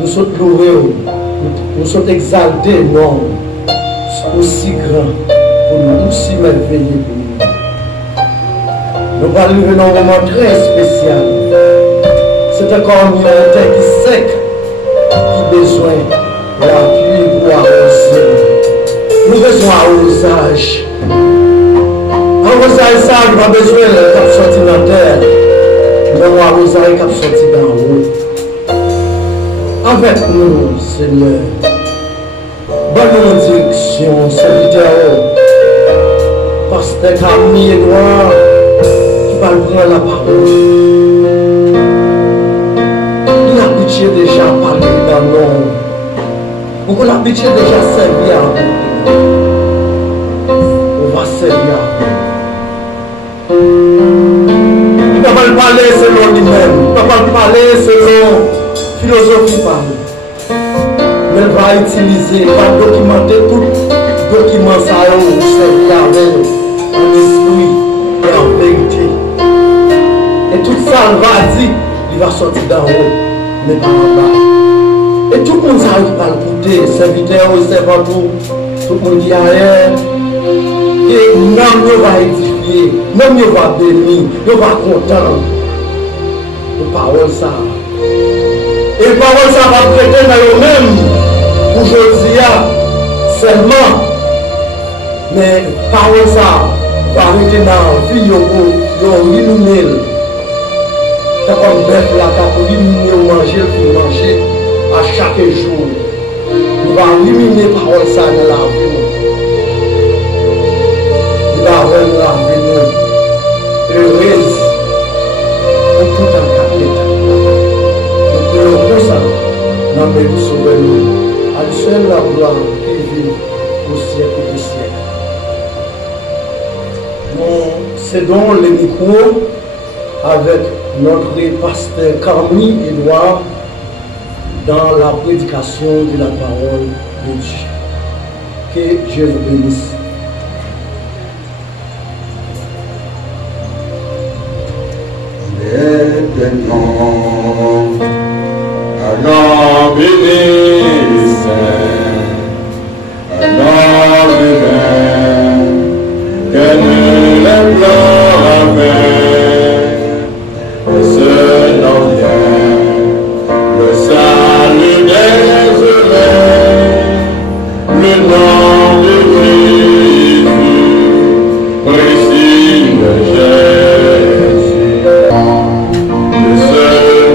Nous sommes loués, nous sommes exaltés, non, aussi grands pour nous, aussi merveilleux pour nous. Nous allons arriver dans un moment très spécial. C'est encore mieux un terre qui sec, qui a besoin d'appui pour arroser. Nous avons besoin d'arrosage. Arrosage, ça, nous avons besoin de sortir dans la terre. Nous avons arrosage qui sortir dans l'eau. Avec nous, Seigneur, bonne direction, serviteur, pasteur Camille Edouard, qui va prendre la parole. Il a pitié déjà parlé dans l'homme. Beaucoup la pitié déjà servi à vous. On va servir à vous. Il ne va pas parler selon lui-même. Il ne va pas parler selon philosophie parle. Mais elle va utiliser, va documenter tout document ça pour servir avec en esprit et en vérité. Et tout ça, elle va dire, il va sortir d'en haut, mais pas en bas. Et tout le monde ça va l'écouter, serviteur ou servant, tout le monde dit arrière. Et non, nous va édifier, non, nous va bénir, nous va content. Nos paroles ça. Et parole ça va prêter dans le même aujourd'hui seulement. Mais parole ça va arrêter dans la vie pour illuminer. T'as comme bête là, pour illuminer manger à chaque jour. Il va illuminer parole ça dans la vie. Il va rendre la vie heureuse pour tout un capitaine. Dans le sauveur, à lui seul la gloire qui vit au siècle des siècles. Nous cédons le micro avec notre pasteur Camille Edouard dans la prédication de la parole de Dieu. Que Dieu vous bénisse. Alors bénisse, alors divin, que nous l'implorons avec, ce nom vient, le salut des humains, le nom de Jésus, précis de Jésus, le seul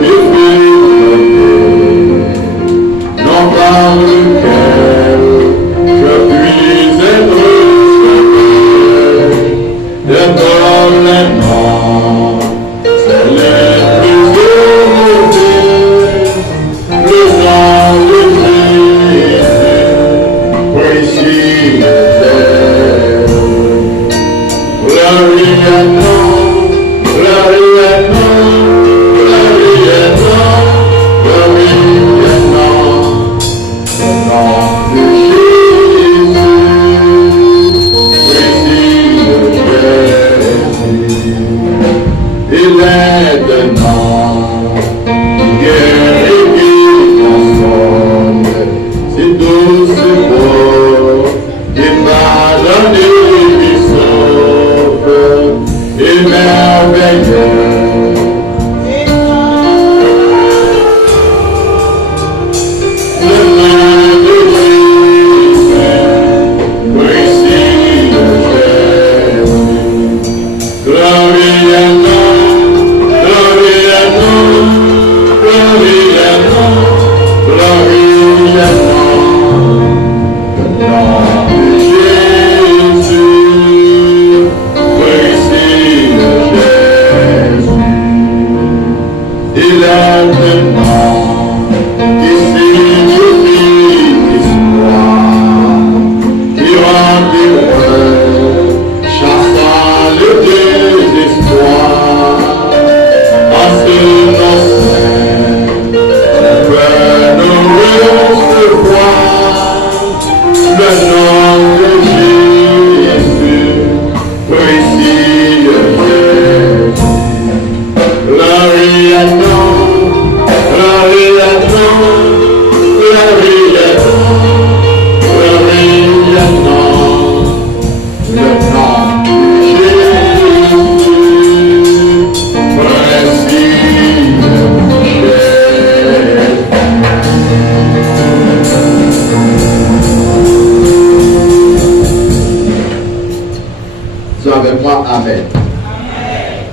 Alléluia, Amen.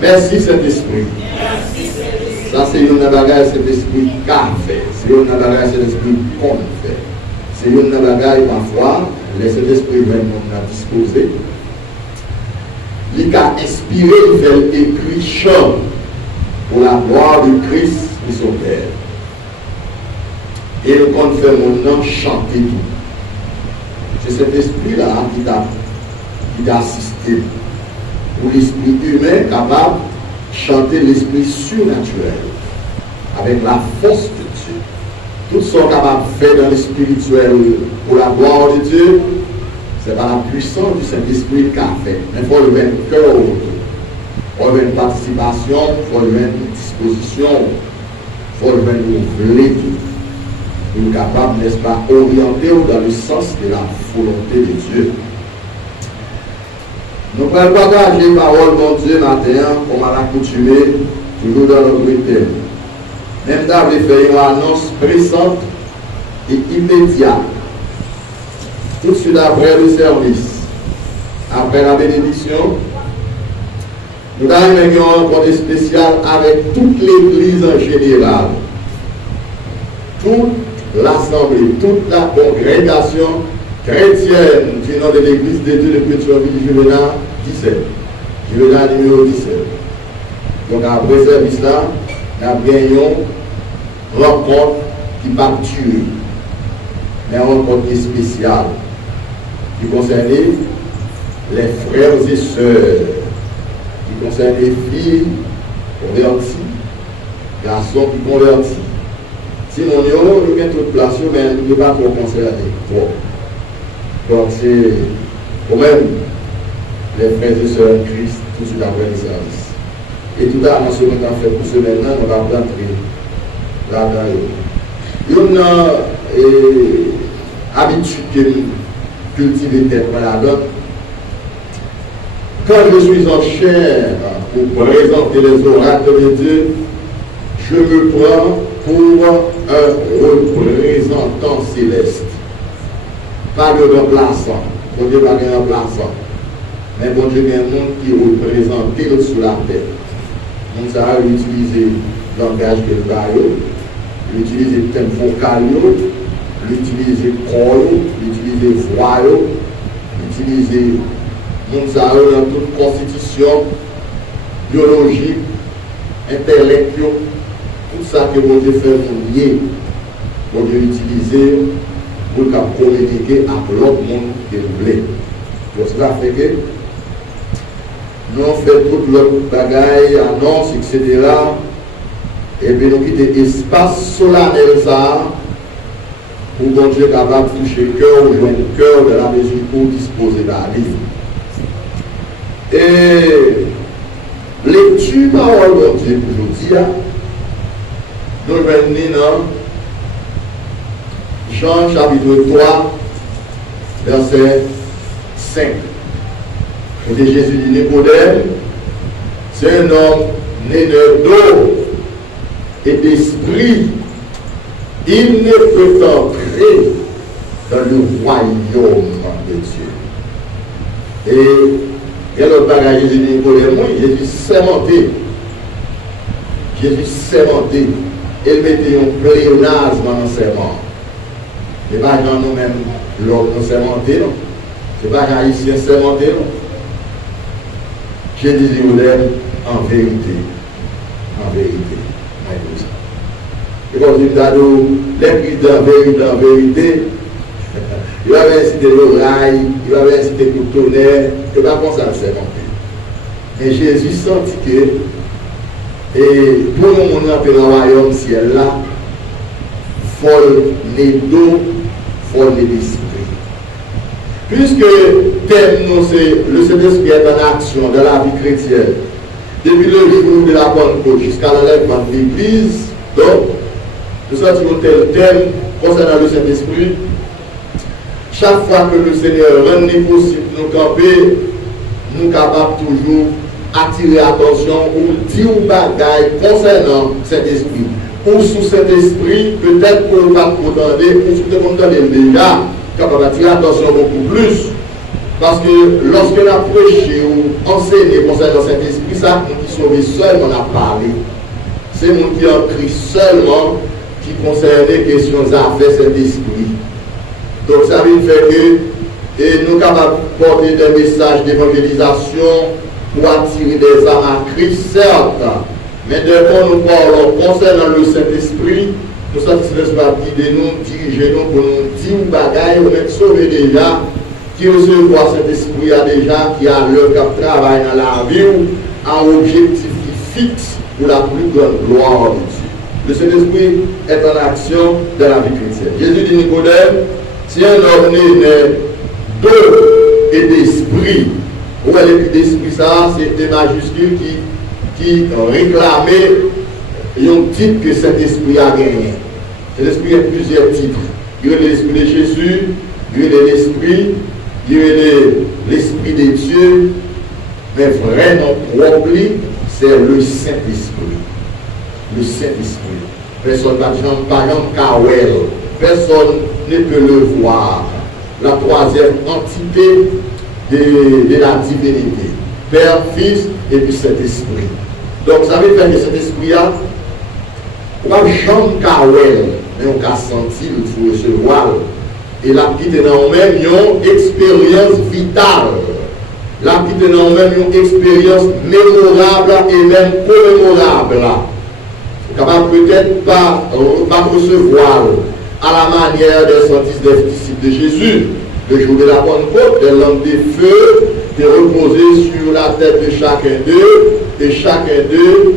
Merci Saint-Esprit. Ça c'est une bagage Saint-Esprit qu'a fait. C'est une bagage Saint-Esprit qu'on fait. C'est une bagage parfois, les Saint-Esprit même on a disposé. Il a inspiré, il fait écrit chant pour la gloire de Christ et son Père. Et quand on fait mon nom chanter tout. C'est cet esprit-là qui t'a assisté pour l'esprit humain capable de chanter l'esprit surnaturel avec la force de Dieu. Tout ce qu'on est capable de faire dans le spirituel pour la gloire de Dieu, c'est par la puissance du Saint-Esprit qu'a fait. Mais il faut le mettre cœur autour. Il faut le mettre participation, il faut le mettre disposition, il faut le mettre ouvrir tout. Pour être capable, n'est-ce pas, orienter dans le sens de la volonté de Dieu. Nous pouvons partager la parole de Dieu matin, comme à l'accoutumée, toujours dans notre thème. Même David fait une annonce pressante et immédiate. Tout de suite après le service, après la bénédiction, nous avons une rencontre spéciale avec toute l'Église en général. Toute l'Assemblée, toute la congrégation chrétienne du nom de l'Église de Dieu de Pétionville, Juvenal 17. Juvenal numéro 17. Donc après ce service-là, nous avons une rencontre qui va tuer. Mais une rencontre spéciale qui concerne les frères et sœurs, qui concerne les filles converties, garçons qui convertis. Sinon, nous avons toute place, mais nous ne pouvons pas trop concerner. Donc, c'est quand même les frères et sœurs en Christ, tout de suite après le service. Et tout à l'heure, ce qu'on a fait pour ce maintenant, on va rentrer là-dedans. Il y a une habitude que cultiver tête là-dedans. Quand je suis en chair pour présenter les oracles de Dieu, je me prends pour un représentant céleste. Pas de remplaçant. Bon Dieu pas de remplaçant. Mais bon Dieu, il y a un monde qui représente sur la terre. Donc ça a utilisé le langage de l'Aïe, l'utiliser le thème vocal, l'utiliser le corps, l'utiliser le voix, l'utiliser dans toute constitution biologique, intellectuelle. Tout ça que mon Dieu fait pour lier, mon Dieu utiliser pour communiquer avec l'autre monde qui voulait. Donc cela fait que nous avons fait toute l'autre bagaille, annonce, etc. Et puis nous quittons l'espace solennel ça pour mon Dieu capable de toucher le cœur, jouer le cœur de la mesure pour disposer de la vie. Et lecture parole de Dieu aujourd'hui, nous venons dans Jean chapitre 3, verset 5. Et Jésus dit Nicodème, c'est un homme né d'eau et d'esprit. Il ne peut entrer dans le royaume de Dieu. Et l'autre bagage, Jésus dit Nicodème, Jésus sémenté. Jésus sémenté. Il mettait un pléonasme dans le serment. Ce n'est pas dans nous-mêmes l'homme nous sermenté, non. Ce n'est pas dans ici un sermenté, non. Jésus dit en vérité. En vérité. Et comme je dis, l'esprit en vérité, il va inciter l'oreille, il va inciter le tonnerre, il va pas comme ça le sermenté. Mais Jésus sentit que et pour nous, on appelle le royaume ciel là, folle d'eau, folle d'esprit. Puisque thème nous, c'est le Saint-Esprit est en action dans la vie chrétienne, depuis le jour de la Pentecôte jusqu'à l'enlèvement de l'Église, donc, nous sortons tel thème concernant le Saint-Esprit. Chaque fois que le Seigneur rend possible nous camper, nous sommes capables toujours attirer attention ou dire aux bagailles concernant cet esprit. Ou sous cet esprit, peut-être pour ne pas condamner, ou sous le condamner déjà, capable d'attirer attention beaucoup plus. Parce que lorsque l'on a prêché ou enseigné concernant le Saint-Esprit, ça, qui sauvé seul, on a parlé. C'est mon qui a écrit seulement qui concernait les questions d'affaires Saint-Esprit. Donc ça veut dire que et nous sommes capables de porter des messages d'évangélisation pour attirer des âmes à Christ, certes. Mais dès qu'on nous parle concernant le Saint-Esprit, nous satisfaisons partie de nous, diriger nous pour nous dire bagaille, ou être sauvés déjà, qui recevoir cet esprit a déjà, qui a l'œuvre qui travaille dans la vie, un objectif qui fixe pour la plus grande gloire de Dieu. Le Saint-Esprit est en action dans la vie chrétienne. Jésus dit Nicodème, si un homme né d'eau et d'esprit, où est l'écrit d'esprit ça, c'est des majuscules qui réclamaient un titre que cet esprit a gagné. Cet esprit a plusieurs titres. Il y a l'esprit de Jésus, il y a l'esprit, il y a l'esprit de Dieu, mais vraiment propre, c'est le Saint-Esprit. Le Saint-Esprit. Personne par exemple Kawel. Personne ne peut le voir. La troisième entité de la divinité. Père, Fils et puis Saint-Esprit. Donc ça veut dire que cet esprit-là, pas Jean Kawel, mais on a senti le recevoir. Et la petite dans même une expérience vitale. La petite dans même une expérience mémorable et même commémorable. Capable peut-être pas recevoir à la manière des disciples de Jésus, le jour de la Pentecôte, des lampes de feu, de reposer sur la tête de chacun d'eux, et chacun d'eux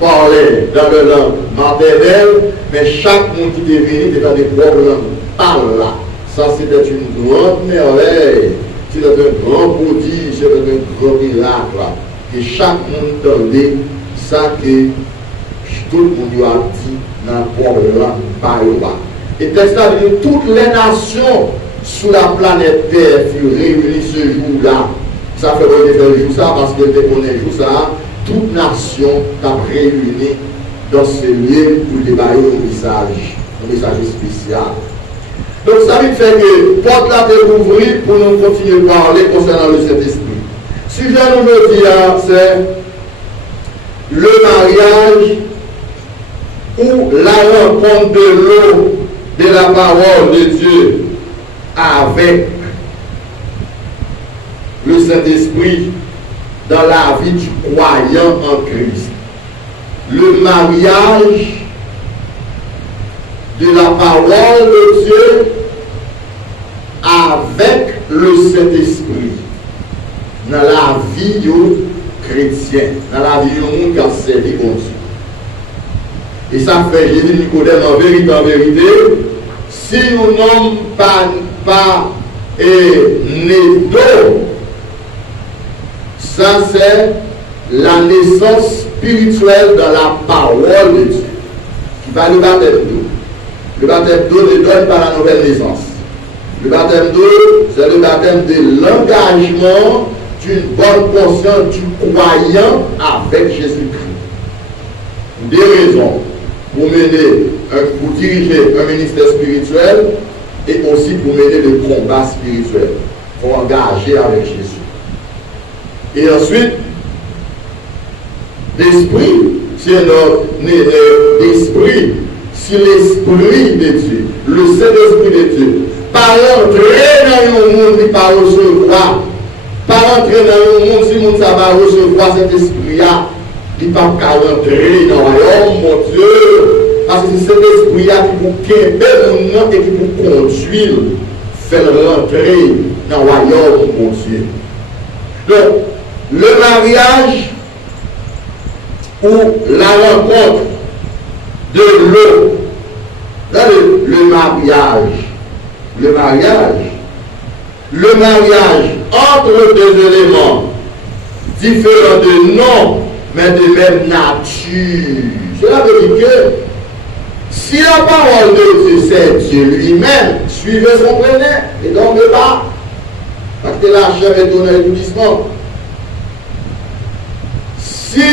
parlait dans le langue maternelle, mais chaque monde qui était venu était dans des problèmes. Là. Ça c'était une grande merveille, c'était un grand prodige, c'était un grand miracle. Et chaque monde entendait ça que tout le monde a dit dans le problème. Et texte a dit toutes les nations sur la planète Terre furent réunies ce jour-là. Ça fait qu'on fait le jour ça parce que dès qu'on est jour ça, toute nation t'a réuni dans ce lieu pour déballer un message spécial. Donc ça veut faire que porte la découvrir pour nous continuer à parler concernant le Saint-Esprit. Sujet numéro 10, c'est le mariage ou la rencontre de l'eau de la parole de Dieu avec le Saint-Esprit dans la vie du croyant en Christ. Le mariage de la parole de Dieu avec le Saint-Esprit dans la vie chrétienne, dans la vie du monde qui a servi bon Dieu. Et ça fait, j'ai dit Nicodème en vérité, si un homme pas né d'eau, ça c'est la naissance spirituelle dans la parole de Dieu. Qui va le baptême d'eau. Le baptême d'eau ne donne pas la nouvelle naissance. Le baptême d'eau, c'est le baptême de l'engagement d'une bonne conscience du croyant avec Jésus-Christ. Des raisons pour diriger un ministère spirituel et aussi pour mener le combat spirituel. Il faut engager avec Jésus. Et ensuite, l'esprit, c'est notre esprit, c'est l'esprit de Dieu, le Saint-Esprit de Dieu. Par entrer dans un monde qui va recevoir, par entrer dans un monde, si le monde va recevoir cet esprit-là, il ne va pas rentrer dans le royaume, mon Dieu, parce que c'est cet esprit-là qui vous quête et qui vous conduit, fait rentrer dans le royaume, mon Dieu. Donc, le mariage ou la rencontre de l'eau, dans le mariage entre deux éléments différents de nom, mais de même nature. Cela veut dire que si la parole de Dieu, c'est Dieu lui-même, suivez son plein air et donc pas, parce que la chair est donnée l'étourdissement. Si,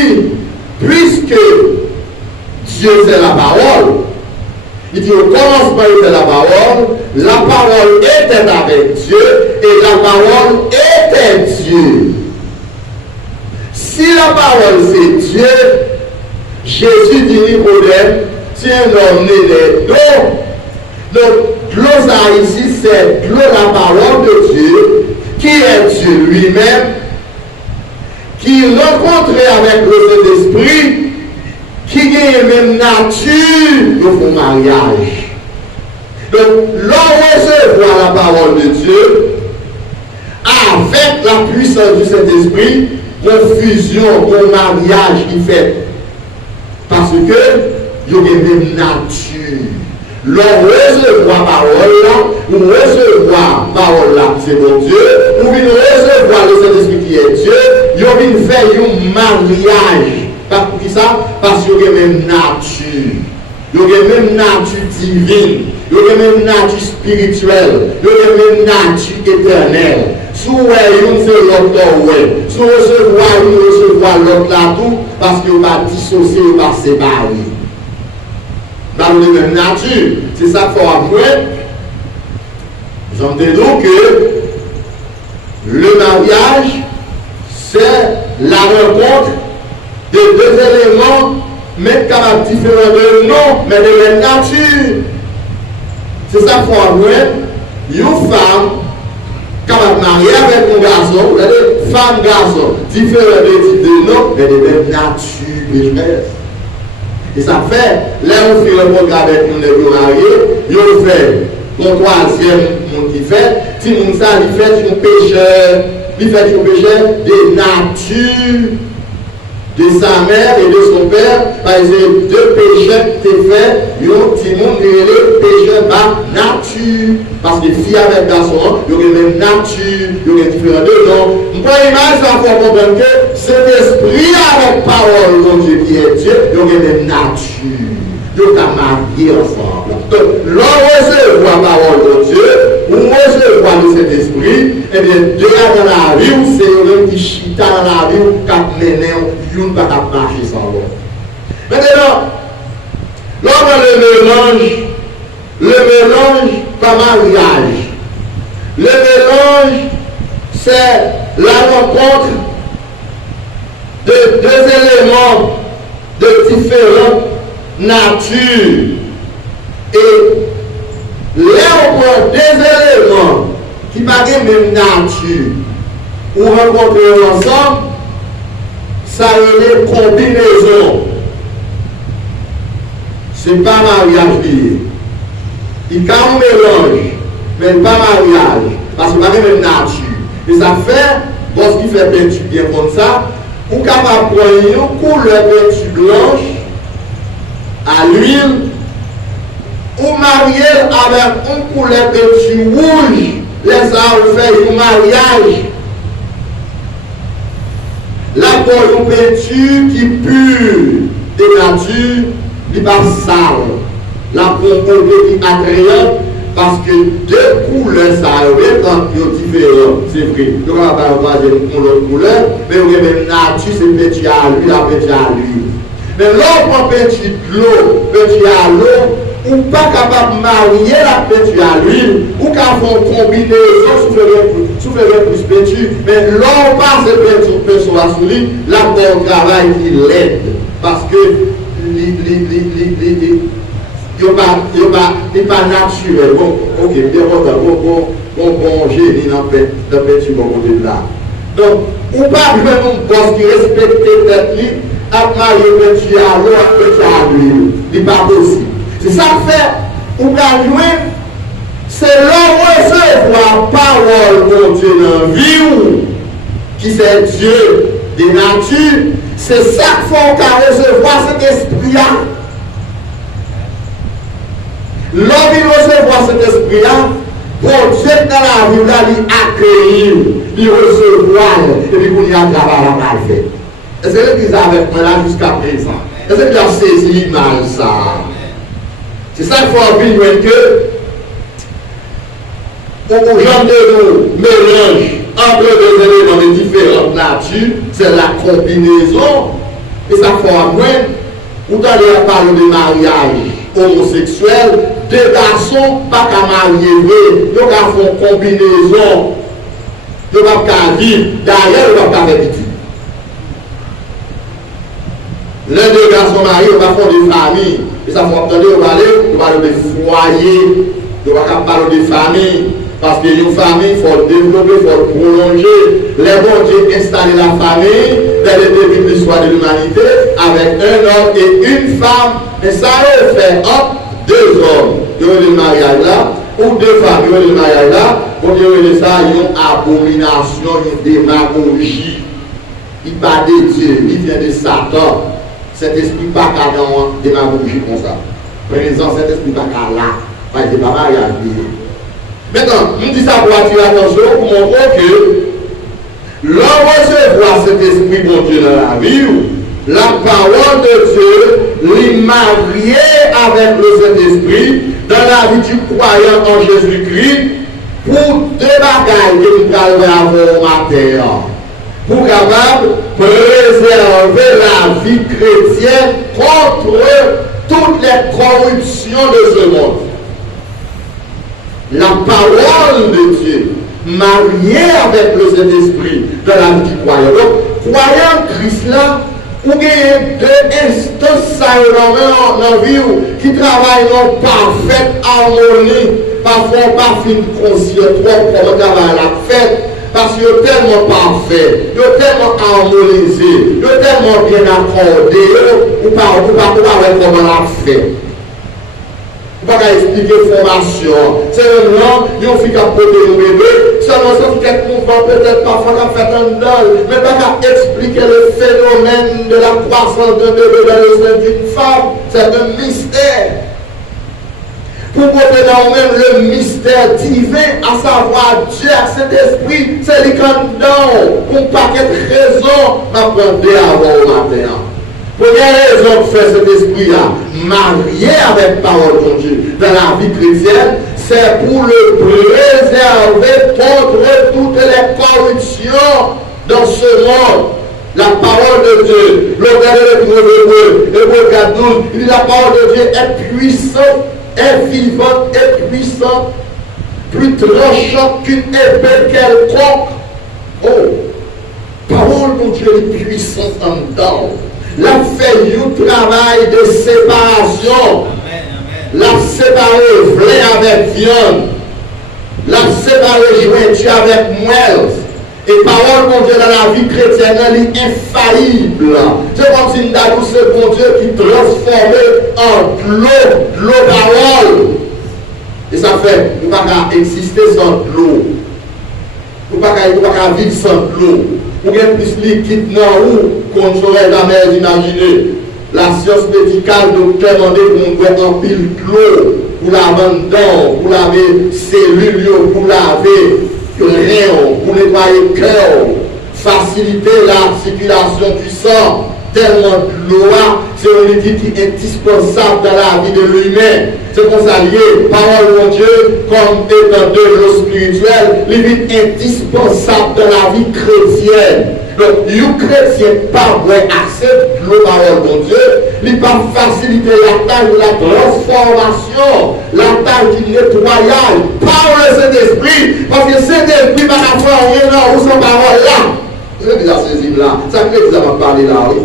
puisque Dieu c'est la parole, Il dit au commencement était la parole était avec Dieu et la parole était Dieu. Si la parole c'est Dieu, Jésus dit Nicodème, si un homme né des dos, le glosa ici c'est la parole de Dieu, qui est Dieu lui-même, qui rencontrait avec le Saint-Esprit, qui a la même nature de son mariage. Donc, l'on recevoir la parole de Dieu avec la puissance du Saint-Esprit, confusion, un mariage qui fait. Parce que il y a la même nature. L'on recevoir la parole là, ou recevoir la parole là, c'est mon Dieu, ou bien recevoir le Saint-Esprit qui est Dieu, il y a faire un mariage. Pour qui ça? Parce qu'il y a la même nature. Il y a la même nature divine. Il y a la même nature spirituelle. Il y a la même nature éternelle. Si vous voyez une, c'est l'autre. Si vous recevez l'autre là tout, parce que vous va dissocier, vous va séparer. Dans la même nature. C'est ça qu'il faut apprendre. J'entends donc que le mariage, c'est la rencontre de deux éléments, mais capables différents de nom, mais de même nature. C'est ça qu'il faut apprendre. Une femme capable de marier avec un garçon, vous avez femme, garçon, différents de nom, mais de même nature. Et ça fait, là on fait le programme avec un marié, on fait mon troisième monde qui fait, si mon ça, il fait un pécheur, de nature de sa mère et de son père, parce que deux pécheurs qui étaient faits, ils ont dit les pécheurs par nature. Parce que fille avec garçon, il y a la même nature, il y a différents de noms. Pour l'image, il faut comprendre que cet esprit avec parole de Dieu qui est Dieu, il y a la même nature. Ils ont marié ensemble. Donc, l'on recevoir la parole de Dieu, ou recevoir le Saint-Esprit, et bien, deux dans la vie, c'est eux qui chita dans la vie, qui mènent, ils ne peuvent pas marcher sans l'autre. Maintenant, lors le mélange, pas mariage. Le mélange, c'est la rencontre de deux éléments de différentes natures. Et là, on prend deux éléments qui n'ont pas la même nature, ou rencontrer ensemble, ça est une combinaison. Ce n'est pas mariage lié. Il y a un mélange, mais pas mariage, parce que ce n'est pas la même nature. Et ça fait, parce qu'il fait peinture bien comme ça, ou capable de prendre une couleur peinture blanche à l'huile, ou marier avec une couleur peinture rouge, les arbres fait un mariage. Là, pour une peinture qui est pure de nature, il n'est pas sale. La pompe qui est attrayante, parce que deux couleurs, ça sont différentes. C'est vrai. Donc, on va pas avoir une autre couleur, mais on a même nature, c'est peinture à l'huile, la peinture à l'huile. Mais l'autre peinture de l'eau, peinture à l'eau, ou pas capable de marier la peinture à l'huile, ou qu'à faire une combinaison, soufflerait plus peinture, mais l'on passe de peinture à l'huile, là, pour travail qui l'aide. Parce que il n'est pas naturel. Bon, ok, bien bon, génie dans la peinture, bon côté de là. Donc, ou pas même un boss qui respecte tête, à marier peinture à l'eau, à peinture à l'huile. Il n'est pas possible. C'est ça que fait, ou bien c'est l'homme recevoir la parole de Dieu dans la vie, qui c'est Dieu de nature. C'est ça qu'il faut qu'on recevoir cet esprit-là. L'homme il recevoir cet esprit-là, pour Dieu dans la vie, il accueillir, il recevoir, et puis il y a un travail à faire. Est-ce que vous avec moi là jusqu'à présent? Est-ce que vous avez saisi l'image ça? C'est ça qu'il faut oublier que aux gens de nous mélange entre deux éléments de différentes natures, c'est la combinaison. Et ça faut apprendre. Vous allez parler de mariage. homosexuels, deux garçons pas qu'à marier, ils font combinaison, ils ne peuvent pas vivre, d'ailleurs ils ne peuvent pas faire petit. Les deux garçons mariés, ils vont faire des familles, et ça faut attendre, ils vont parler de foyer, ils vont parler de famille. Parce que une famille, il faut développer, il faut prolonger. Les bons Dieu installer la famille dès le début de l'histoire de l'humanité avec un homme et une femme. Et ça fait deux hommes. Il y a le mariage là, ou deux femmes. Il y a le mariage là, pour dire ça, il y a une abomination, une démagogie. Il pas de Dieu, il vient de Satan. Cet esprit pas qu'à dans une démagogie comme ça. Par exemple, cet esprit pas qu'à là. Parce que pas mariage. Maintenant, nous disons ça pour attirer l'attention, pour montrer que l'on recevoir cet esprit bon Dieu dans la vie, la parole de Dieu l'est mariée avec le Saint-Esprit dans la vie du croyant en Jésus-Christ pour deux bagailles que nous allons avoir au matin. Pour capable préserver la vie chrétienne contre toutes les corruptions de ce monde. La parole de Dieu, mariée avec le Saint-Esprit dans la vie du croyant. Donc, croyant Christ là, ou il y a deux instances dans la vie qui travaillent en parfaite harmonie. Parfois, pas fin conscient, trop comment travailler la fête. Parce qu'ils sont tellement parfaits, ils sont tellement harmonisés, ils sont tellement bien accordés, ou pas comment la fête. On ne peut pas expliquer formation. C'est un nom, ils ont fait qu'à porter le bébé. Seulement, ça fait quelques mouvements, peut-être parfois qu'à faire un dol. Mais pas qu'à expliquer le phénomène de la croissance d'un bébé dans le sein d'une femme. C'est un mystère. Pour porter dans nous-mêmes le mystère divin, à savoir Dieu, cet esprit, c'est les candidats. Pour pas qu'être raison, m'apprendre à avoir au matin. Première raison de faire cet esprit-là, marié avec la parole de Dieu dans la vie chrétienne, c'est pour le préserver contre toutes les corruptions dans ce monde. La parole de Dieu, le Hébreux 4:12, il dit la parole de Dieu est puissante, est vivante, est puissante, plus tranchante qu'une épée quelconque. Oh, parole de Dieu est puissante en dedans. La fait un travail de séparation. La séparer vrai avec viande. La séparer jointure avec moelle. Et parole mon Dieu dans la vie chrétienne, elle est infaillible. C'est comme si nous avons ce bon Dieu qui transformé en l'eau parole. Et ça fait, nous ne pouvons pas exister sans l'eau. Nous ne pouvons pas vivre sans l'eau. Ou bien plus liquide non ou qu'on ne saurait jamais imaginer. La science médicale, docteur demande qu'on en pile l'eau pour laver dedans, pour laver cellules, pour laver rien, pour nettoyer le cœur, faciliter la circulation du sang. Tellement de l'eau, c'est un liquide qui est indispensable dans la vie de l'humain. C'est pour ça lié, parole de Dieu, comme étant de l'eau spirituelle, limite indispensable dans la vie chrétienne. Donc, les chrétiens pas assez de l'eau, parole de Dieu, il pas faciliter la tâche de la transformation, la tâche du nettoyage par le Saint-Esprit, parce que le Saint-Esprit va faire rien là où son parole là. C'est bizarre saisi là, ça fait que ça va parler là, oui.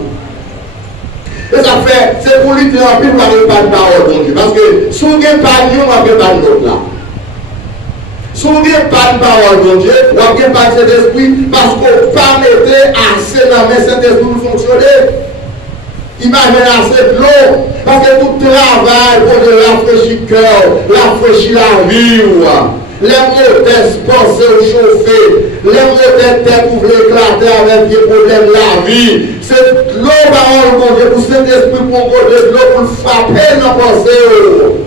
Et ça fait, c'est pour lui faire un peu par la parole de Dieu. Parce que si vous n'avez pas de Dieu, on ne va pas de l'autre là. Si vous n'avez pas de parole de Dieu, on ne va pas de cet esprit, parce qu'on ne peut pas mettre assez dans cet esprit pour fonctionner. Imaginez assez de l'eau, parce que tout travail pour rafraîchir le cœur, rafraîchir la vie. Les moteurs pensés au chauffer, les moteurs tête pour l'éclater avec des problèmes de la vie. C'est l'eau parole mon Dieu pour cet esprit pour de l'eau pour frapper nos pensées.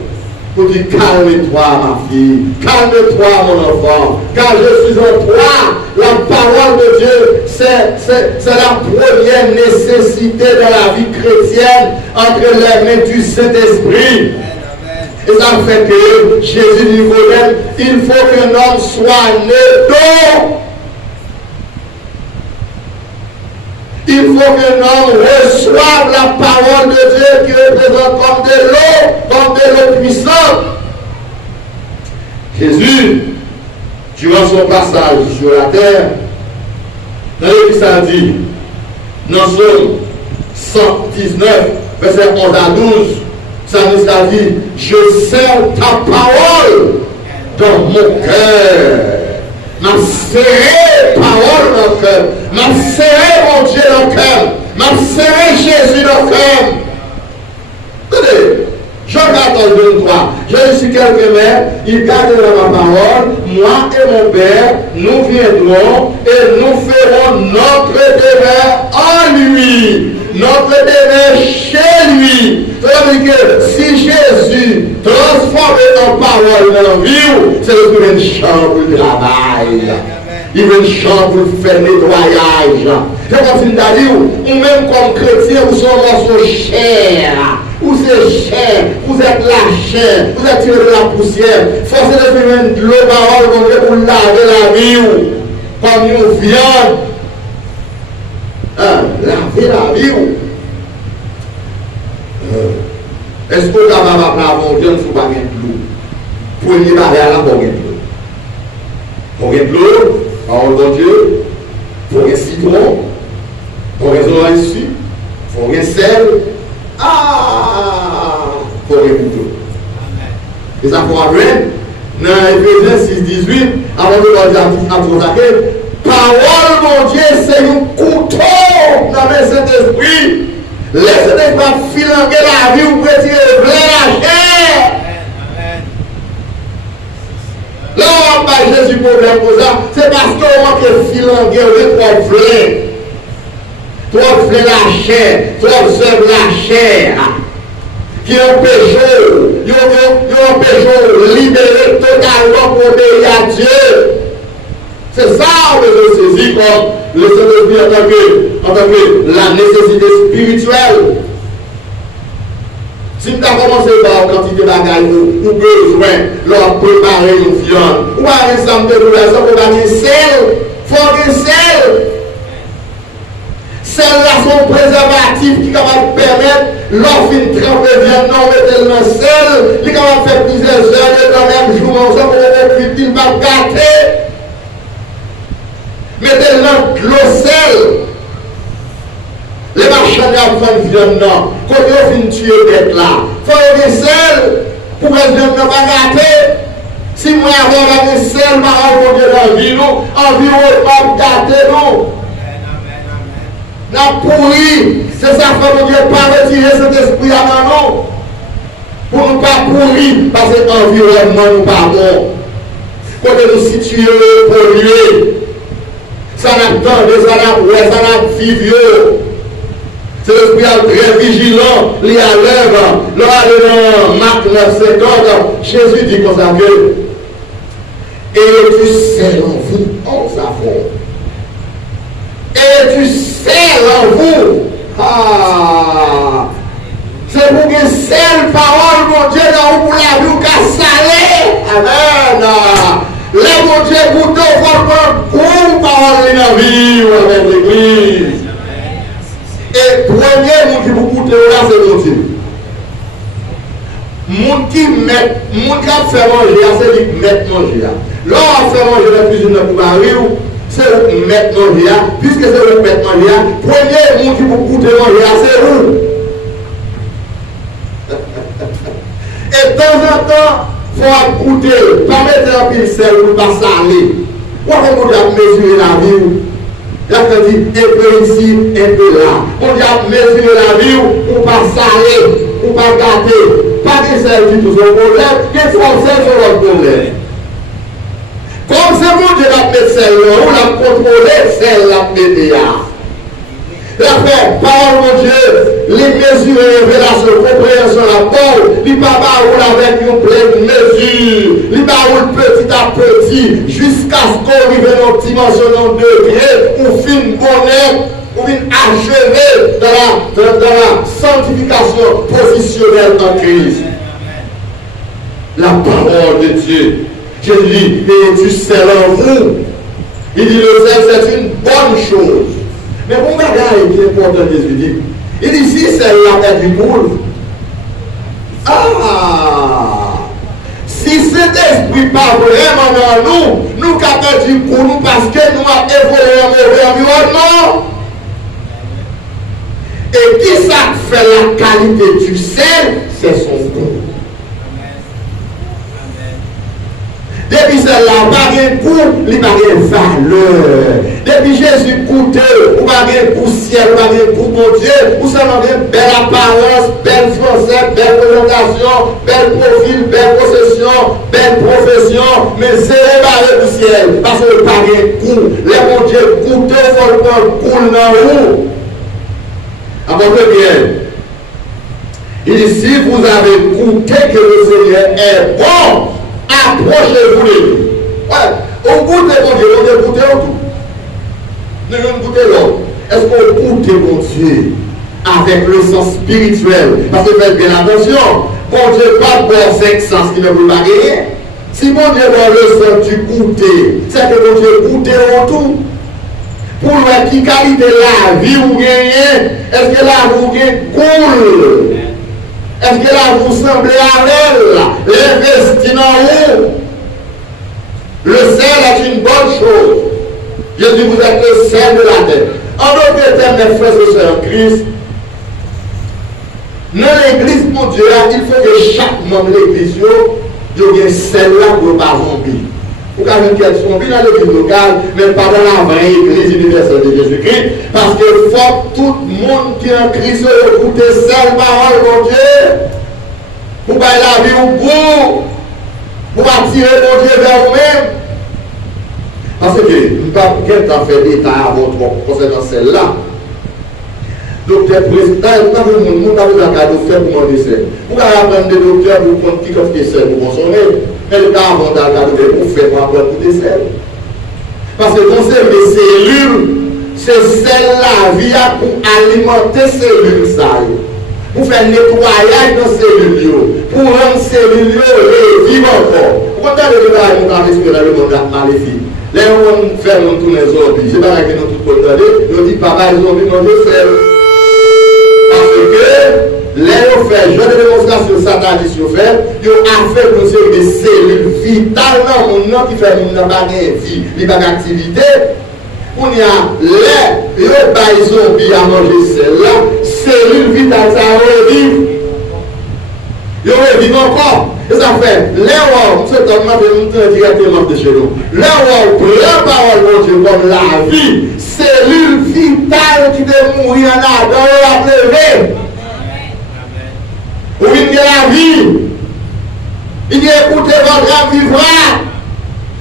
Pour dire calme-toi ma fille, calme-toi mon enfant, car je suis en toi. La parole de Dieu, c'est la première nécessité de la vie chrétienne entre les mains du Saint-Esprit. Et ça fait que Jésus dit Nicodème, il faut qu'un homme soit né d'eau. Il faut qu'un homme reçoive la parole de Dieu qui représente comme de l'eau, comme et l'eau puissante. Jésus, durant son passage sur la terre, dans l'Église a dit, dans Somme 119, verset 11 à 12, ça nous a dit, je serre ta parole dans mon cœur. M'a serré parole dans le cœur. M'a serré mon Dieu dans le cœur. M'a serré Jésus dans le cœur. Tenez, Jean 14, 23. Je suis quelqu'un mère, il gardera ma parole. Moi et mon Père, nous viendrons et nous ferons notre demeure en lui. Notre demeure chez lui. Ça veut dire que si Jésus transforme en parole dans la vie, c'est une chambre de travail. Il veut une chambre pour faire nettoyage. C'est comme si nous avons ou même comme chrétien, vous sommes morceau chair. Vous êtes chair, vous êtes la chair, vous êtes tiré de la poussière. Forcez de faire de l'eau parole pour laver la vie comme une viande. Laver la vie. Est-ce que vous avez un Dieu pour pas gagner de l'eau? Premier barrière là pour gagner de l'eau. Pour gagner de l'eau, parole de Dieu, pour gagner citron, pour gagner orange sucre, pour gagner sel. Pour gagner d'eau. Et ça pour après, dans Éphésiens 6, 18, avant de voir l'article, parole mon Dieu, c'est un couteau dans le Saint-Esprit. Laissez-les pas filanguer la vie ou retirer la chair. Là, on va pas Jésus problème pour ça. C'est parce qu'on manque filanguer ou trop flé la chair, trop observe la chair. Qui empêche libérer totalement pour obéir à Dieu. C'est ça on veut saisir comme le Saint-Esprit en tant que la nécessité spirituelle. Si tu as commencé par une quantité de bagages ou besoin, leur préparer une viande, ou par exemple de l'ouverture pour gagner sel, il faut gagner sel. Celles-là sont préservatifs qui sont capables de permettre l'offre de tremper viande, non, mettez le sel, qui est capable de faire plusieurs heures et dans le même jour, ensemble pour que le va gâter. Mettez de l'eau sel. Les marchands qui font une viande, non. Quand ils viennent tuer bête là, il faut du sel pour que la viande ne va pas gâter. Si moi avoir du sel, ma rencontre dans la vie, environ pas gâter, non. N'a pourri, c'est ça que Dieu pas retirer cet esprit à non. Pour ne pas pourrir, parce que l'environnement nous pas bon. Quand nous situons pollués, ça n'a pas de ça n'a vivre. C'est l'esprit très vigilant, il y a l'œuvre. Là, dans Marc 9,50, Jésus dit comme ça que et tu sais en vous, en savon. Et tu sais en vous. C'est pour que celle parole, mon Dieu, dans vous la vie, qu'à saler. Amen. Là, mon Dieu, vous devez voir pour parole dans la vie ou avec l'église. Et premier monde qui vous goûte là, c'est mon Dieu. Monde qui met, monde qui a fait manger, c'est lui qui met manger. Là, on fait manger la cuisine de Paris, c'est vous mettre manger. Puisque c'est vous mettre manger, premier monde qui vous goûte manger, c'est vous. Et de temps en temps, il faut goûter, pas mettre un pincel pour ne pas saler. Pourquoi on doit mesurer la vie? Il a dit un peu ici, un peu là. On doit mesurer la vie pour ne pas saler, pour ne pas gâter. Pas de celle du tout son problème, qu'est-ce qu'on sait sur votre problème? Comme c'est mon Dieu qui a fait celle-là, on a contrôlé celle-là média. La fait, parole mon Dieu, les mesures et révélations, compréhension la parole, il ne va pas rouler avec une pleine mesure, il va rouler petit à petit, jusqu'à ce qu'on arrive à une dimension d'un degré, pour finir bonheur, pour finir achever dans la sanctification positionnelle en Christ. La parole de Dieu. Jésus dit, et tu sais en vous. Il dit, le sel, c'est une bonne chose. Mais mon bagage est important, Jésus dit. Il dit, si celle-là est du boule, Saint-Esprit pas vraiment dans nous, nous capons du coup nous parce que nous avons évolué en mauvais environnement. Et qui ça fait la qualité du sel? C'est son goût. Depuis celle-là, pas de goût, il n'y a pas de valeur. Depuis Jésus goûté, ou pas de goût ciel, ou pas de goût mon Dieu, ou seulement de belle apparence, belle français, belle présentation, bel profil, belle possession, belle profession, mais c'est barré du ciel, parce que pas de goût. Les mon Dieu goûté, il faut le prendre cool dans vous. Entendez bien. Il dit, si vous avez goûté que le Seigneur est bon, approchez-vous de lui. Ouais, on goûte mon Dieu, on a goûté en tout. Nous nous goûtons l'autre. Est-ce qu'on goûte mon Dieu avec le sens spirituel? Parce que faites bien attention, mon Dieu pas bon 5 sens qui ne peut pas gagner. Si mon Dieu dans le sens du goûter, c'est que mon Dieu goûte en tout. Pour voir qui qualité la vie ou gagnez, est-ce que la vous gagne cool? Est-ce que là vous semblez à elle? L'investi dans vous. Le sel est une bonne chose. Jésus, vous êtes le sel de la terre. En d'autres termes, mes frères et sœurs en Christ, dans l'église, mon Dieu, il faut que chaque membre de l'église ait un sel là pour ne pas zombie. Pour qu'il y ait une question dans l'église locale, mais pas dans la vraie église universelle de Jésus-Christ, parce que faut tout le monde qui est en Christ écoute cette parole, mon Dieu, pour pas la vie au bout, pour attirer mon Dieu vers vous-même. Parce que nous ne pouvons pas faire d'état à votre concernant celle-là. Docteur président, pas le monde, nous avons un docteur pour mon décès. Vous pouvez apprendre des docteurs pour prendre qui comme décès pour consommer. Mais le cas avant d'aller pour faire pour apprendre pour décès. Parce que quand c'est les cellules, c'est celle-là, via pour alimenter ces cellules. Pour faire nettoyage dans ces cellules, pour rendre ces cellules vivre encore. Pourquoi le travail nous avons espéré le monde maléfique? Là, on fait tous les zombies. Je ne sais pas si nous tout le monde on dit papa, les zombies, non, je sais. Parce que là, on fait, je de démonstration sataniste, on fait, ils ont affaire pour des cellules vitales dans le monde qui fait une vie, une activité. On y a l'air, il y a des zombies à manger celle-là, cellules vitales, ça revive. Ils revivent encore. Et ça fait, là où c'est totalement directement de chez nous. Là où la parole de Dieu comme la vie, cellules vitales qui devait mourir en ardent, on l'a levé. Où il y a la vie. Il y a écouté votre âme vivra.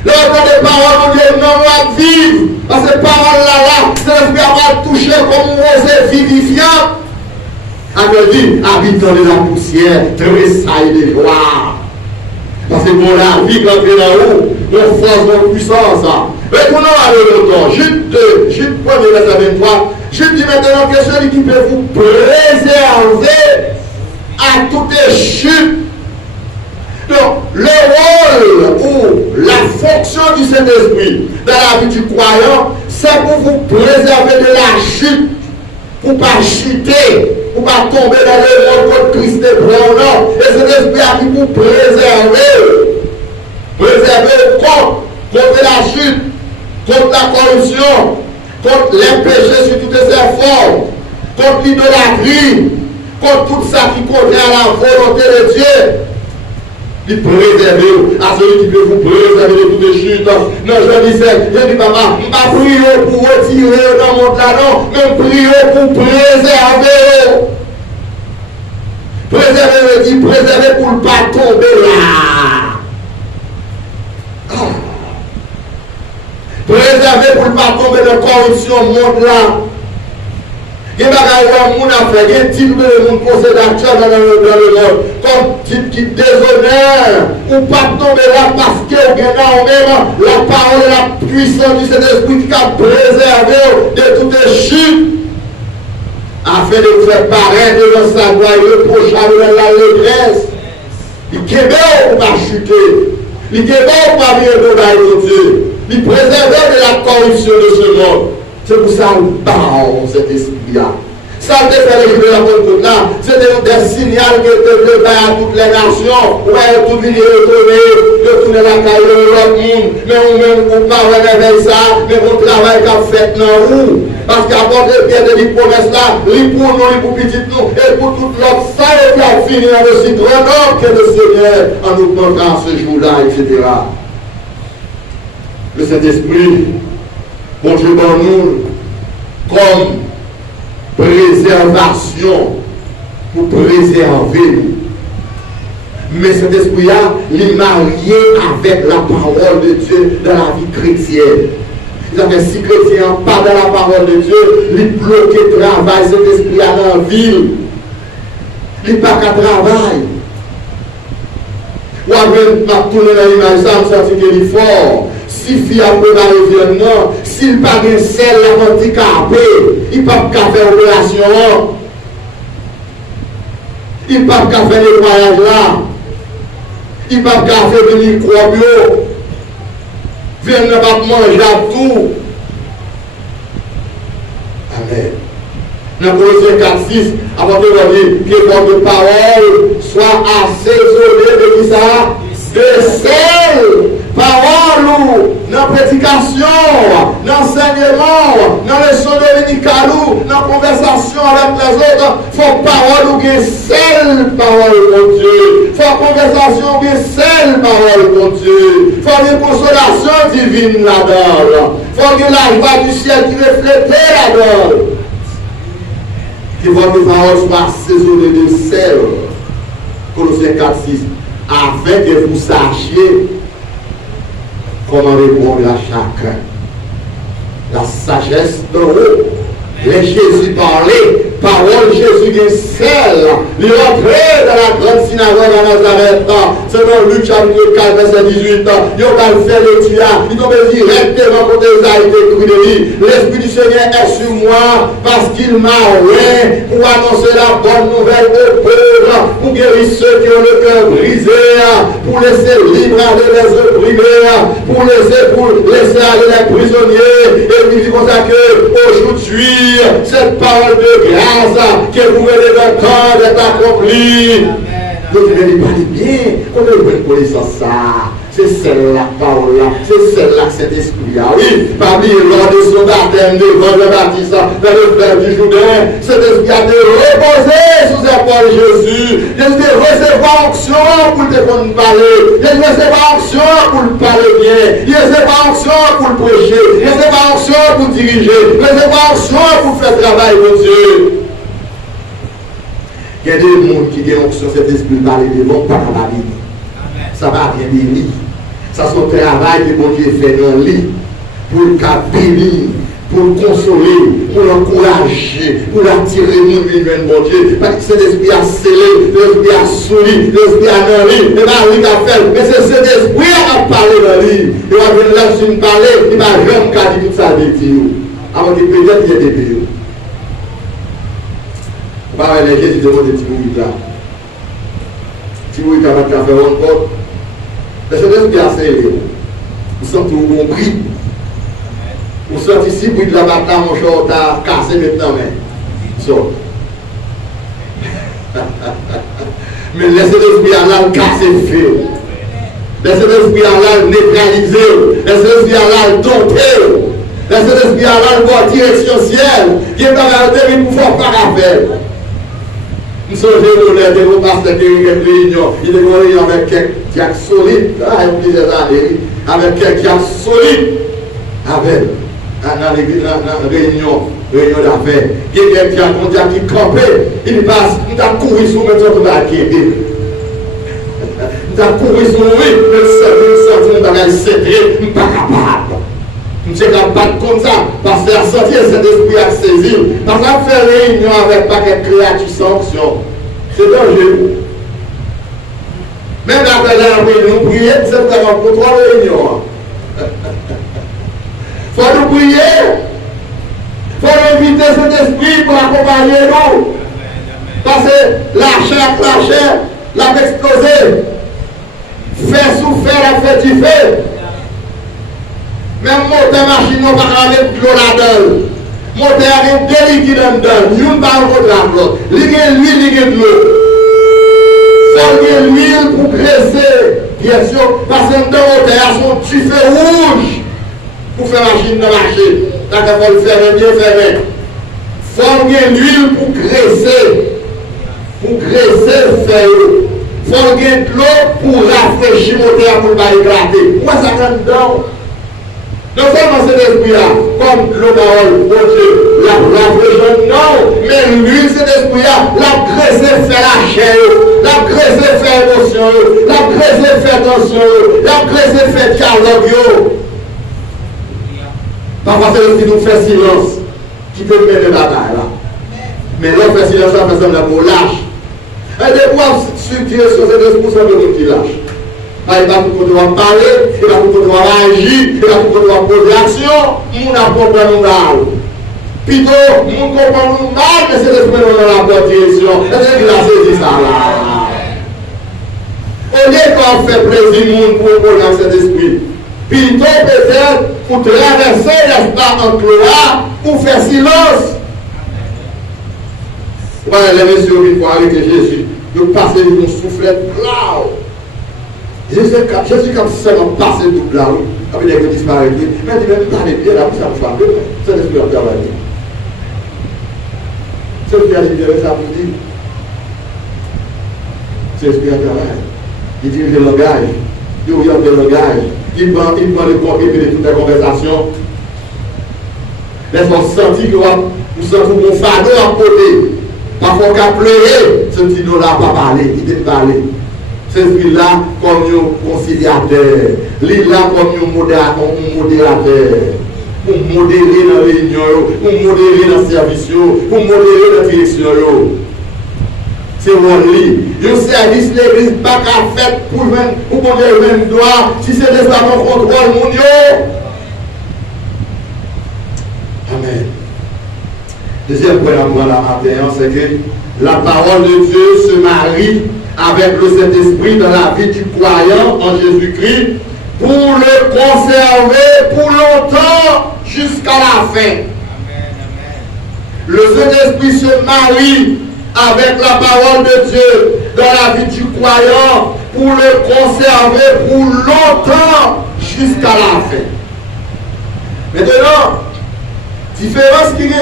L'autre des paroles, on dit non, on va vivre. Parce que paroles là, c'est l'esprit va toucher comme rosé vivifiant. On dit, habitant de la poussière, tressaille de joie. Parce que pour la vie, quand on est là-haut, on force, on puissance. Retournons à l'autre. Jude 1er verset 23. Jude dit maintenant que celui qui peut vous préserver à toute chute. Donc, le rôle ou la fonction du Saint-Esprit dans la vie du croyant, c'est pour vous préserver de la chute, pour ne pas chuter, pour ne pas tomber dans le monde contre Christ est prêt ou non. Et cet esprit a dit pour préserver contre la chute, contre la corruption, contre les péchés sur toutes ses formes, contre l'idolâtrie, contre tout ça qui convient à la volonté de Dieu. Il préserve à celui qui peut vous préserver de toutes les chutes. Non, je disais, je dis papa, je ne pas prier pour retirer dans mon monde là, non, mais prier pour préserver. Préserver, dit préserver pour ne pas tomber là. Préserver pour ne pas tomber dans la corruption monde là. Il y a des gens qui fait des types de monde possède actuellement dans le monde, comme type qui déshonneur, ou pas tomber là parce que vous avez même la parole et la puissance du Saint-Esprit qui a préservé de toutes les chutes, afin de vous faire paraître dans sa gloire et le prochain dans la légresse. Il ne pas chuter, il ne pas venir de Dieu, il préserver de la corruption de ce monde. C'est pour ça qu'on parle cet esprit-là. Ça te fait les juifs dans tout là. C'est des signaux que te préparent à toutes les nations. Ouais, tout venir retourner la caille de l'autre monde. Mais on même ou pas réveiller ça, mais on travaille qu'a fait dans nous. Parce qu'apporter bien de promesses là, les pour nous, les pour petit nous, et pour tout l'autre, ça et puis à finir aussi grand homme que le Seigneur en nous montrant ce jour-là, etc. Le Saint-Esprit, bon Dieu dans nous, comme préservation pour préserver nous. Mais cet esprit-là, il est marié avec la parole de Dieu dans la vie chrétienne. C'est-à-dire si chrétien pas dans la parole de Dieu, il bloque le travail, cet esprit-là dans la ville. Il n'est pas qu'à travail. Ou même, ma tourner dans l'image, ça me senti qu'il est fort. Si fille a préparé le non, s'il n'a pas de sel, la handicapé, il ne peut pas faire opération. Il ne peut pas faire nettoyage là. Il ne peut pas faire des microbes. Viens ne pas manger à tout. Amen. Dans Colossiens 4:6, avant de dire que votre parole soit assaisonnée de qui ça? De sel. Parole, dans la prédication, dans l'enseignement, dans les leçons dominicales, dans la conversation avec les autres, il faut parole ou bien sel, parole de Dieu. Il faut conversation ou bien sel, parole de Dieu. Il faut une consolation divine là-dedans. Il faut que la joie du ciel qui reflète là-dedans. Que votre parole soit assaisonnée de sel. Colossiens 4:6. Afin que vous sachiez comment répondre à chacun. La sagesse de haut. Les Jésus parlait, parole Jésus de sel. Il rentrait dans la grande synagogue à Nazareth. Selon Luc chapitre 4, verset 18. Il va faire le tueur. Il va directement contre Isaïe écrit de lui. L'Esprit du Seigneur est sur moi parce qu'il m'a oint pour annoncer la bonne nouvelle aux pauvres, pour guérir ceux qui ont le cœur brisé, pour laisser libre aller les opprimés, pour laisser aller les prisonniers. Et il dit comme ça que aujourd'hui, cette parole de grâce que vous venez d'entendre est accomplie. Donc, il ne parle bien. On ne veut pas connaissance ça. C'est celle-là, parole-là. C'est celle-là, cet esprit-là. Oui, parmi lors de son baptême devant le baptiste, dans le frère du Jourdain, cet esprit a été reposé sous l'épaule de Jésus. Il a été recevoir onction pour te parler. Il a été recevoir onction pour le parler bien. Il a été recevoir onction pour le prêcher. Il a été recevoir onction pour diriger. Il a été recevoir onction pour faire travail de Dieu. Il y a des gens qui ont onction cet esprit parler devant, pas dans la vie. Ça va bien bénir. Ça c'est un travail que mon Dieu fait dans le lit pour le bénir, pour le consoler, pour l'encourager, pour attirer nous lui-même, mon Dieu. Parce que cet esprit a scellé, l'esprit a souri, l'esprit a dans le lit. Et pas lui qui a fait, mais c'est cet esprit qui a parlé dans le lit. Et on va venir là, si nous parler, il va jamais dire toute sa vie. Avant que peut-être il y ait des pays. On va aller Jésus devant des petits bouilles là. Petit bouilles qui va faire un porte. Mais c'est l'esprit assez élevé. Vous sentez où on brille. Vous sentez ici, bruit de la bataille, mon cher, t'as cassé maintenant, mais. So. Mais laissez l'esprit à là casser le feu. Laissez l'esprit à là neutraliser. Laissez l'esprit à là dompter. Laissez l'esprit à là voir direction ciel. Qui est dans la télé pour faire pas à faire. Nous sommes des gros pasteurs qui ont une réunion. Il y a une réunion avec quelqu'un qui solide. Ah, il me disait ça, avec quelqu'un qui solide. Avec, dans la réunion d'affaires. Il y a quelqu'un qui campait. Il passe, il a couru sur le métro de la Québec. Il a couru sur le oui, mais le sentiment de la cédré, il n'est pas capable. Je ne suis pas comme ça, parce que la sortie de cet esprit à saisir. Parce qu'on fait réunion avec pas de créatures sans option. C'est dangereux. Même après la réunion, prier, c'est vraiment pour 3 réunions. Il faut nous prier. Il faut inviter cet esprit pour accompagner nous. Parce que la chair, l'a explosé. Faire souffrir, la fait du feu. Même moteur machine, on va mettre de l'eau là-dedans. moteur est deux liquides dedans, une par l'autre. Il y a l'huile, il y a de l'eau. Il y a l'huile pour graisser, bien sûr, parce que dans le moteur, son petit feu rouge pour faire la machine de marcher. Tant qu'il faut le faire bien fermé. Il faut qu'il y ait l'huile pour graisser le feu. Il faut qu'il y ait de l'eau pour rafraîchir le moteur pour ne pas éclater. Moi, ça rentre dedans. Non seulement cet esprit-là, comme le parole, bon Dieu, la rafraîchir, non, mais l'huile, cet esprit-là, la graisser fait la chair, la graisser fait émotion, la graisser fait tension, la graisser fait dialogue. Parfois, c'est ce qui nous fait silence, qui peut mener la bataille là. Mais l'on fait silence, ça fait semblant qu'on lâche. Et des fois, sur Dieu, sur cet esprit, ça veut dire qu'il lâche. Il va pour qu'on doit parler, il va pour qu'on doit agir, il va pour qu'on doit poser action. Nous n'apprenons mal. Plutôt, nous comprenons mal, mais c'est l'esprit dans la bonne direction. Est-ce qu'il a saisi ça là? Au lieu qu'on fait plaisir pour dans cet esprit, plutôt peut-être pour traverser l'espace entre là, pour faire silence. Voilà, les messieurs qui vont arrêter Jésus, de passer une soufflette là. Jésus comme si ça m'a passé tout là, avec des gens disparaître. Mais il dit, même pas les pieds là, ça me frappe. C'est l'esprit de travail. C'est l'esprit de libérer ça pour dire. C'est l'esprit de travail. Il dirige le langage, il oriente le langage, il prend le compte de toutes les conversations. Laisse-moi sentir que vous sentez mon fardeau à côté. Parfois, qu'à pleurer, ce petit dos-là pas parler, il ne peut pas parler. C'est celui-là comme un conciliateur, lui-là comme un modérateur, pour modérer dans la réunion, pour modérer dans le service, pour modérer dans la direction. C'est mon lit. Le service, l'église, pas qu'à faire pour qu'on ait le même droit, si c'est des hommes en contrôle, mon Dieu. Amen. Deuxième point à moi là, c'est que la parole de Dieu se marie avec le Saint-Esprit dans la vie du croyant en Jésus-Christ pour le conserver pour longtemps jusqu'à la fin. Amen, amen. Le Saint-Esprit se marie avec la parole de Dieu dans la vie du croyant pour le conserver pour longtemps jusqu'à la fin. Maintenant, différence qu'il y a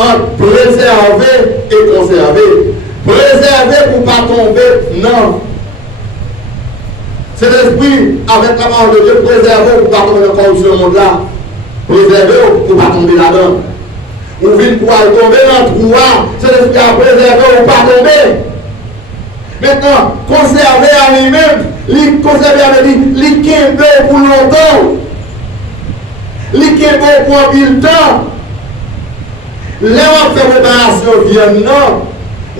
entre préserver et conserver. Préserver pour ne pas tomber, non. C'est l'esprit avec la parole de Dieu, préserver pour ne pas tomber encore sur ce monde-là. Préserver pour ne pas tomber là-dedans. Ou vient pour tomber dans le trou, c'est l'esprit à préserver pour ne pas tomber. Maintenant, conserver à lui-même, conserver à lui-même, lui pour longtemps. Lui pour un pile temps. Là, on fait préparation viande, non.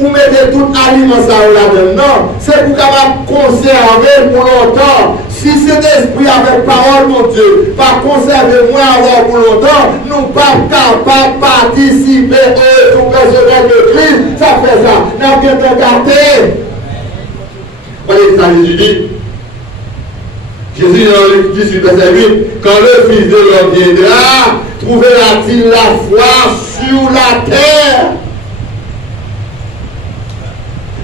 Ou mettez tout aliment ça là-dedans, c'est pour capable conserver pour longtemps. Si cet esprit avec parole, mon Dieu, pas conserver moins avoir pour longtemps, nous pas capables de participer au personnel de Christ. Ça fait ça. Nous avons bien regardé. Voyez ça, Jésus dit. Jésus dans Luc 18, verset 8, quand le Fils de l'homme viendra, trouvera-t-il la foi sur la terre?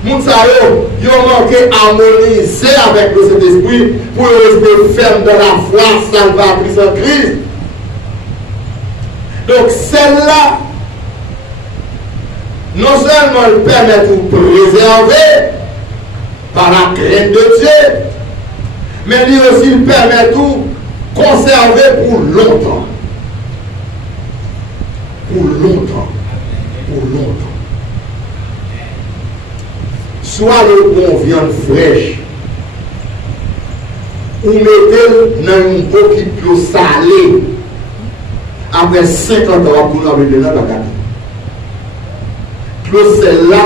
Mounsayo, ils ont manqué harmoniser avec le Saint-Esprit pour rester ferme dans la foi salvatrice en Christ. Donc celle-là, non seulement elle permet de préserver par la crainte de Dieu, mais lui aussi il permet de conserver pour longtemps. Pour longtemps. Pour longtemps. Soit le bon viande fraîche, ou mettez dans une eau qui peut salée, après 50 ans pour nous avoir de la gâteau. Que celle-là,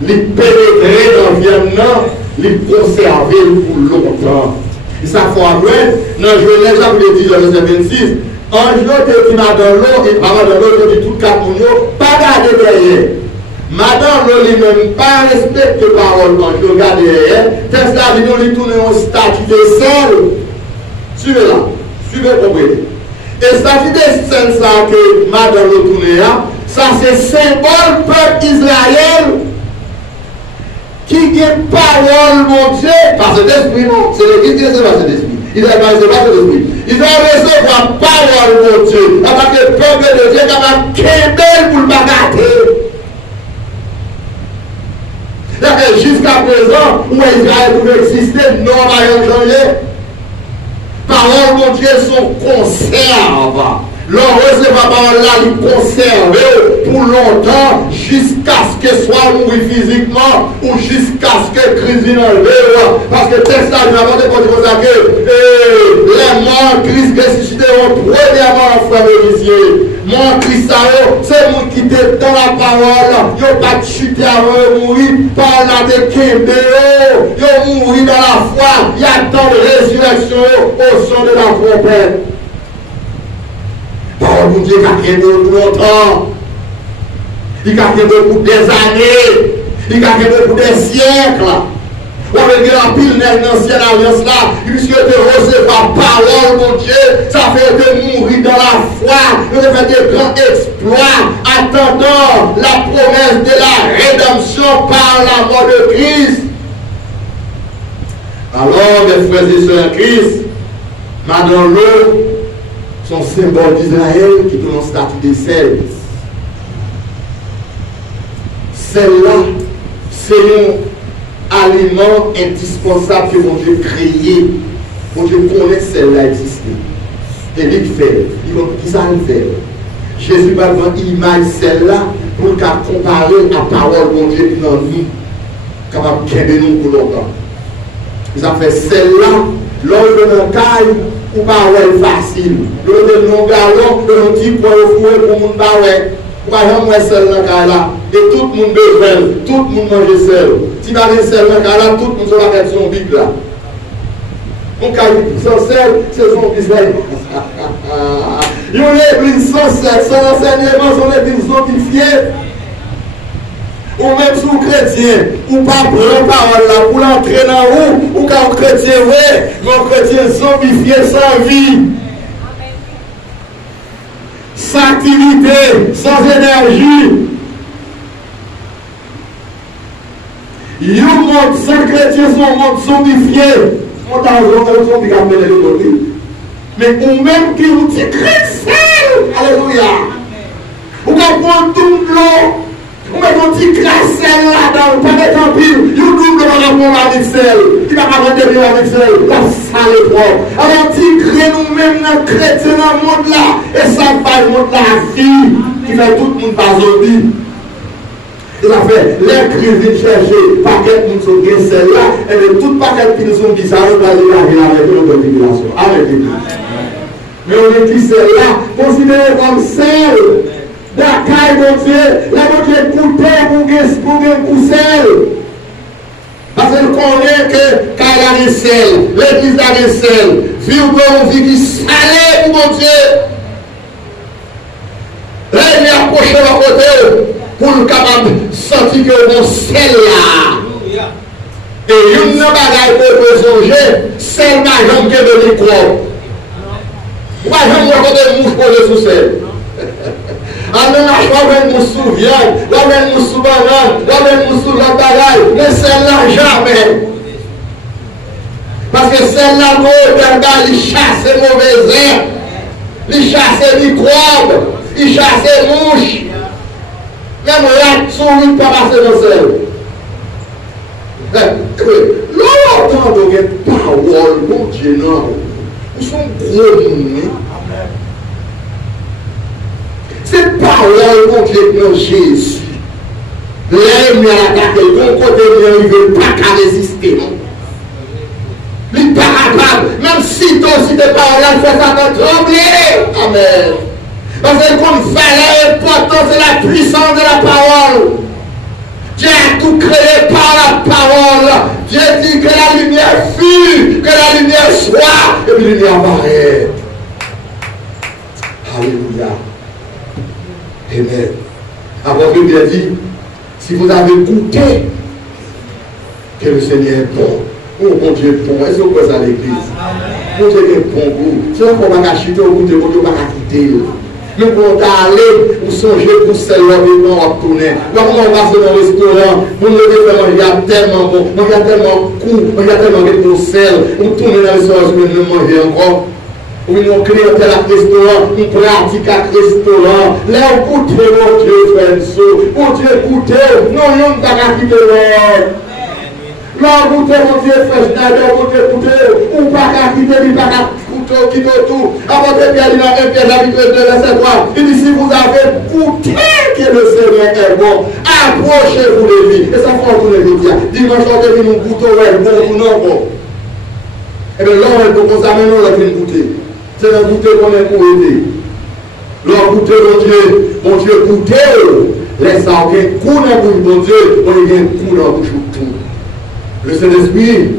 les pénétrer dans la viande, les conserver pour longtemps. Et ça faut après, dans Genèse, chapitre 10, verset 26, un jour, tu es dans l'eau, et par dans l'eau, tu dis tout 4 millions, pas garder derrière. Madame ne lui-même pas respecte parole quand je regarde derrière. Tesla vient lui tourner un statut de sel. Suivez-la. Suivez, comprenez. Et ça dit des scènes ça que madame le tourné, ça c'est symbole peuple Israël qui a parole, mon Dieu, par cet esprit, non, c'est l'église qui recevoir cet esprit. Il a pas recevoir cet esprit. Il doit recevoir parole, mon Dieu, avant que le peuple de Dieu est capable de québer pour le bagarrer. Jusqu'à présent, où Israël pouvait exister, non, pas changer. Parole, mon Dieu, son conserve. L'on recevait la parole là, il conserve pour longtemps, jusqu'à ce que soit mourir physiquement, ou jusqu'à ce que Christ vienne enlever. Parce que le texte là, nous avons déposé comme ça que les morts, Christ ressusciteront premièrement en frère Olivier. Mon Christ, c'est moi qui était dans la parole, il n'a pas chuté avant de mourir, par la de Kémbéo, il a mouru dans la foi, il y a tant de résurrection au son de la trompette. Parole de Dieu qui a gagné pour longtemps, il a gagné pour des années, il a gagné pour des siècles. On regarde en pile dans l'ancienne alliance là, puisque de recevoir parole, mon Dieu, ça fait de mourir dans la foi, de faire des grands exploits, attendant la promesse de la rédemption par la mort de Christ. Alors, mes frères et sœurs en Christ, madame l'eau, son symbole d'Israël qui est en statut de sel. Celle-là, c'est un aliment indispensable que mon Dieu créé. Mon Dieu connaît celle-là exister. Et il fait. Il ça le fait. Jésus va prendre image celle-là pour qu'à comparer la parole de mon Dieu dans nous, capable de nous pour longtemps. Il a fait celle-là, l'homme de mon caille, ou pas ouais facile. L'homme de mon galon, le petit pour le fouet pour mon baouet. Ou pas jamais celle-là là. Et tout le monde besoin, tout le monde mange seul. Si vous avez seulement là, tout le monde va faire son bible là. Mon cas, sans sel, c'est son business. Il y a une église sans sel, sans enseignement, son église zombifiée. Ou même sous chrétien, ou pas prendre parole là, pour l'entrer dans ou quand chrétien, ouais, mon chrétien zombifié sans vie. Sans activité, sans énergie. Il y a un monde sans chrétien, son monde zombifié. On t'a zombie qui a mené l'économie. Mais ou même qui nous dit chrétien, alléluia. Ou qu'on prend tout l'eau, ou met un petit crasel là-dedans, pas mettre en pile, il y a un double rapport avec sel, qui n'a pas de bien avec sel, la salle propre. Alors, tu crées nous-mêmes dans le chrétien dans le monde là, et ça va le monde la vie, qui fait tout le monde pas zombie. Il a fait, les crises viennent chercher, paquet de sont bien celle-là, et de tout paquet qui nous sont bizarres, on va aller avec notre tribulation. Amen. Mais on est dit celle-là, considérée comme celle, d'accord, mon Dieu, la mon Dieu coûtait pour un sel. Parce qu'elle connaît que quand il y a des sel, l'église a des sel, vivre pour une vie qui salée pour mon Dieu. Là, il est approché à côté pour le capable de sentir que mon sel là. Et une bagaille pour songer, sel ma jambe qui est de micro. Moi, je me reconnais mouche pour le sous-sel. Alors, je me souviens, je me souviens, je me souviens de bagaille, mais celle-là, jamais. Parce que celle-là, il chasse les mauvais airs, il chasse les microbes, il chasse les mouches. Même la souris ne peut pas passer dans celle. L'on entend de parole, mon Dieu, non. Nous sommes gros monde. Cette parole, mon Dieu, non Jésus. L'ennemi a attaqué, mon côté, il ne veut pas qu'à résister, non. Il n'est pas capable, même si toi, si tes paroles, ça va trembler. Amen. Parce que comme valeur importante, c'est la puissance de la parole. Dieu a tout créé par la parole. Dieu dit que la lumière fut, que la lumière soit, et puis la lumière apparaît. Alléluia. Amen. Après que Dieu dit, si vous avez goûté que le Seigneur est bon, Oh mon Dieu, bon, est-ce que vous pouvez ça à l'église? Mon Dieu est bon goût. Si on ne peut pas chuter au bout de mon Dieu, on ne peut pas quitter. Nous pouvons aller pour songer pour celle-là et nous retourner. Comment on va dans le restaurant, pour nous faire manger, il y a tellement bon, il y a tellement court, il y a tellement de sel, on tourne dans le restaurant, je vais manger encore. Oui, nous créons tel restaurant, nous pratiquons un restaurant. Là, goûtez, mon Dieu, frère, mon Dieu, goûtez, non, nous ne pouvons pas quitter l'ordre. Là, goûtez, mon Dieu, frère, goûtez, ou pas quitter, il pas quitter tout. Avant de bien aller dans 1 Pierre chapitre 2, verset 3, il dit si vous avez goûté que le Seigneur est bon, approchez-vous de lui. Et ça fait retourner le dire. Dimanche, on devait nous goûter, ouais, bon ou non bon. Et bien là, on est pour ça, maintenant, on a fait goûter. C'est un goûter qu'on est pour aider. Là, goûter, mon Dieu, goûter. Laisse ça, ok, coup dans la bouche, mon Dieu, on est bien coup dans la bouche tout. Le Saint-Esprit,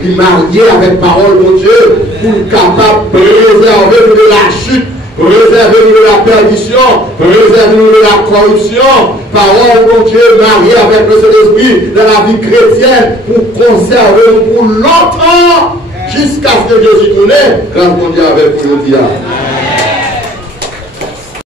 il est marié avec parole, mon Dieu, pour être capable de préserver nous de la chute, préserver nous de la perdition, préserver nous de la corruption. Parole, mon Dieu, marié avec le Saint-Esprit dans la vie chrétienne, pour conserver nous pour longtemps, jusqu'à ce que Jésus tourne, grâce mon Dieu avec vous, je dis.